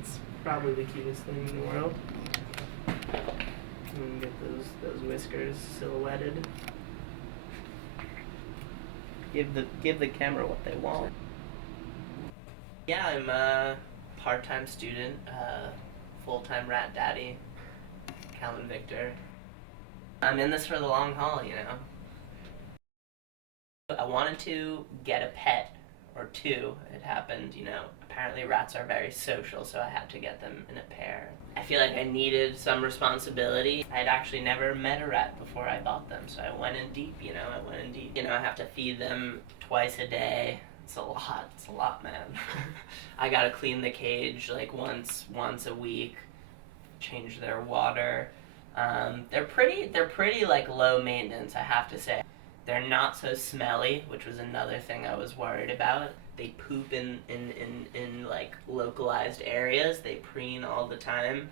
It's probably the cutest thing in the world. And get those whiskers silhouetted. Give the camera what they want. Yeah, I'm a part-time student, full-time rat daddy, Calvin Victor. I'm in this for the long haul, you know. I wanted to get a pet or two. It happened, you know. Apparently rats are very social, so I had to get them in a pair. I feel like I needed some responsibility. I'd actually never met a rat before I bought them, so I went in deep, you know. You know, I have to feed them twice a day. It's a lot, man. I gotta clean the cage like once a week, change their water. They're pretty like low maintenance, I have to say. They're not so smelly, which was another thing I was worried about. They poop in like localized areas. They preen all the time.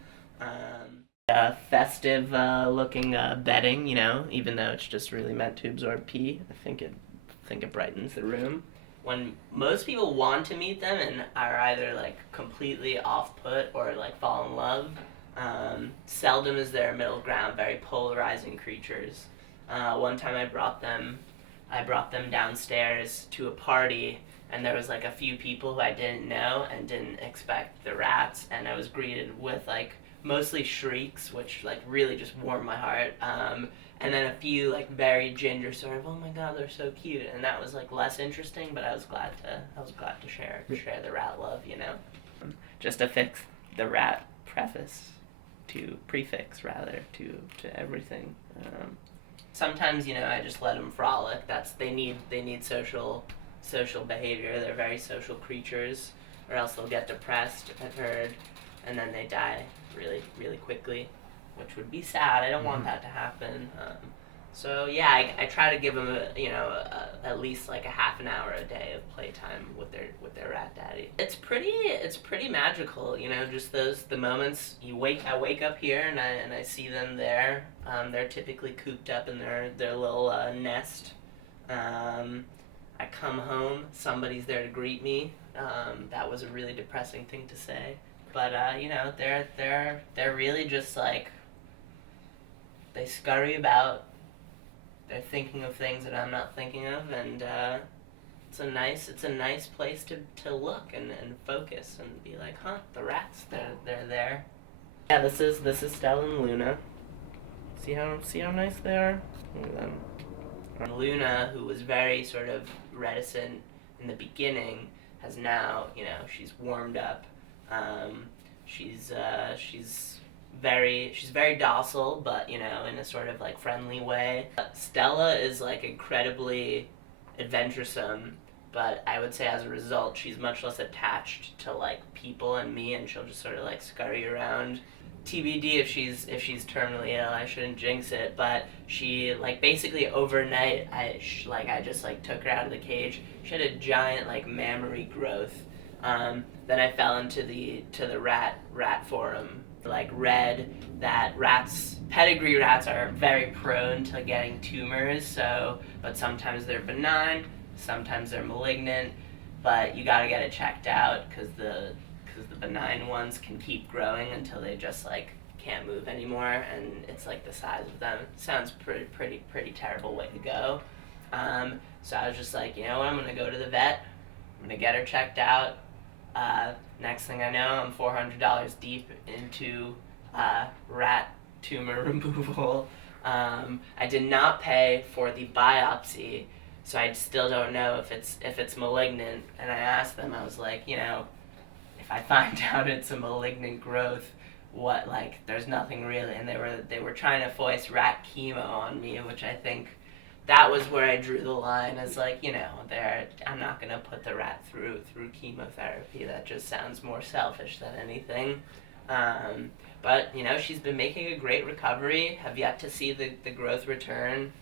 Festive looking bedding, you know, even though it's just really meant to absorb pee. I think it brightens the room. When most people want to meet them and are either like completely off put or like fall in love, seldom is there a middle ground. Very polarizing creatures. One time I brought them downstairs to a party, and there was like a few people who I didn't know and didn't expect the rats, and I was greeted with like mostly shrieks, which like really just warmed my heart. And then a few like very ginger sort of, oh my god, they're so cute, and that was like less interesting, but I was glad to share the rat love, you know. Just to fix the rat prefix rather to everything. Sometimes, you know, I just let them frolic. They need social behavior. They're very social creatures, or else they'll get depressed, I've heard, and then they die really quickly, which would be sad. I don't want that to happen. So yeah, I try to give them at least like a half an hour a day of playtime with their rat daddy. It's pretty magical, you know, just the moments I wake up here and I see them there. They're typically cooped up in their little nest. I come home, somebody's there to greet me. That was a really depressing thing to say, but you know, they're really just like, they scurry about. They're thinking of things that I'm not thinking of, and it's a nice place to look and focus and be like, huh, the rats, they're there. Yeah, this is Stella and Luna. See how nice they are? Look at them. And Luna, who was very sort of reticent in the beginning, has now, you know, she's warmed up. She's very docile, but you know, in a sort of like friendly way. Stella is like incredibly adventuresome, but I would say as a result she's much less attached to like people and me, and she'll just sort of like scurry around. TBD if she's terminally ill. I shouldn't jinx it, but she like basically overnight I just like took her out of the cage. She had a giant like mammary growth. Then I fell into the rat forum, like read that pedigree rats are very prone to getting tumors, but sometimes they're benign, sometimes they're malignant, but you gotta get it checked out because the benign ones can keep growing until they just like can't move anymore, and it's like the size of them. Sounds pretty terrible way to go. So I was just like, you know what, I'm gonna go to the vet, I'm gonna get her checked out. Next thing I know, I'm $400 deep into rat tumor removal. I did not pay for the biopsy, so I still don't know if it's malignant. And I asked them, I was like, you know, if I find out it's a malignant growth, what, like, there's nothing really. And they were trying to foist rat chemo on me, which I think that was where I drew the line as like, you know, I'm not gonna put the rat through chemotherapy. That just sounds more selfish than anything. But you know, she's been making a great recovery. Have yet to see the growth return.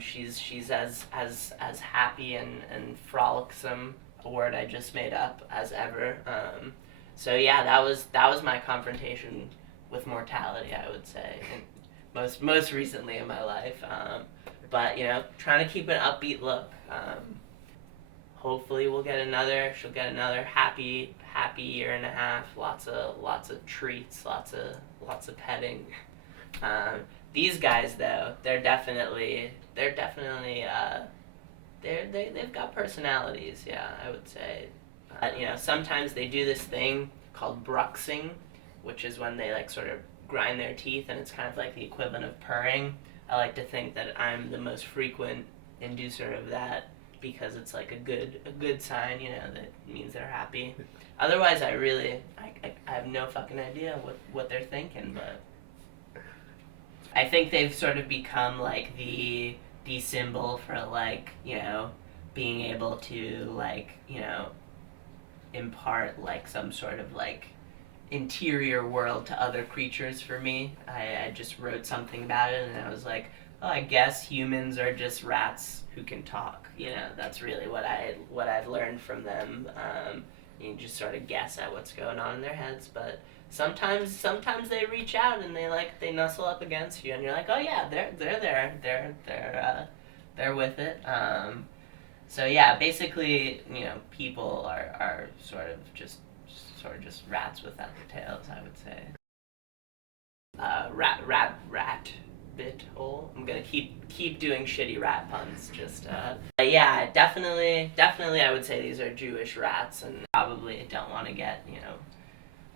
She's as happy and frolicsome, a word I just made up, as ever. So yeah, that was my confrontation with mortality, I would say, and most recently in my life. But you know, trying to keep an upbeat look. hopefully she'll get another happy year and a half. Lots of treats, lots of petting. Um, these guys though, they've got personalities. Yeah, I would say. Sometimes they do this thing called bruxing, which is when they like sort of grind their teeth, and it's kind of like the equivalent of purring. I like to think that I'm the most frequent inducer of that because it's like a good sign, that means they're happy. Otherwise, I have no fucking idea what they're thinking, but I think they've sort of become like the symbol for like being able to like impart like some sort of like interior world to other creatures for me. I just wrote something about it and I was like, oh, I guess humans are just rats who can talk. That's really what I've learned from them. You just sort of guess at what's going on in their heads, but sometimes they reach out and they nuzzle up against you and you're like, oh yeah, they're there, they're with it. So yeah, basically, people are sort of just rats without the tails, I would say. Rat bit hole. I'm gonna keep doing shitty rat puns. Yeah, definitely, I would say these are Jewish rats, and probably don't want to get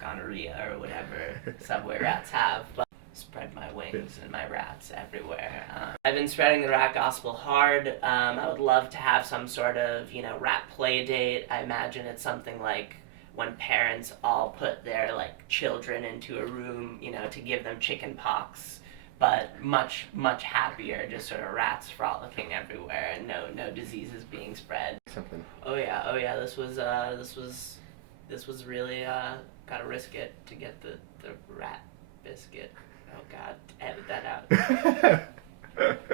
gonorrhea or whatever subway rats have. But spread my wings and my rats everywhere. I've been spreading the rat gospel hard. I would love to have some sort of rat play date. I imagine it's something like when parents all put their like children into a room, to give them chicken pox, but much happier, just sort of rats frolicking everywhere and no diseases being spread. Something. Oh yeah. This was really gotta risk it to get the rat biscuit. Oh god, edit that out.